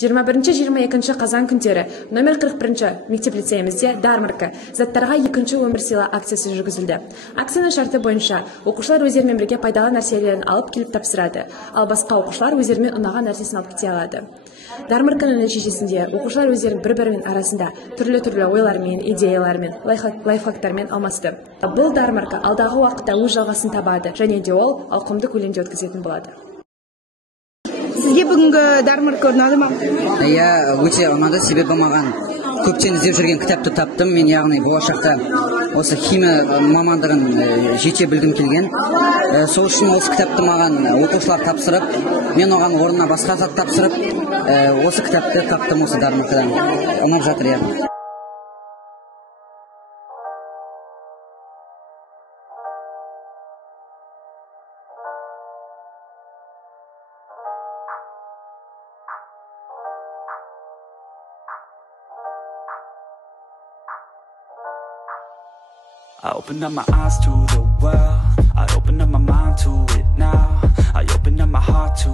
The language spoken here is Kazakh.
21-22 қазан күндері номер 41 мектеп-лицейімізде Дармарка заттарға екінші өмір сыйла акциясы жүргізілді. Акцияның шарты бойынша оқушылар өздерімен бірге пайдалы нәрселерін алып келіп тапсырады, ал басқа оқушылар өздерімен ұнаған нәрсесін алып кете алады. Дармарканың нәтижесінде оқушылар өздерінің бір-бірінің арасында түрлі ойлармен, идеялармен, лайфхактармен алмасты. Бұл Дармарка алдағы уақытта өз жалғасын табады және де ол ауқымды көлемде өткізетін болады. Сізге бүгінгі Дармарка ұнады ма? Иә, өте ұнады, себебі маған көптен іздеп жүрген кітапты таптым. Мен яғни болашақта осы химия мамандығын жете білгім келген. Сол үшін осы кітапты маған оқушылар тапсырып, мен оған орнына басқа зат тапсырып, осы кітапты таптым осы Дармаркадан. Ұнап жатыр, иә. I open up my eyes to the world, I open up my mind to it now, I open up my heart to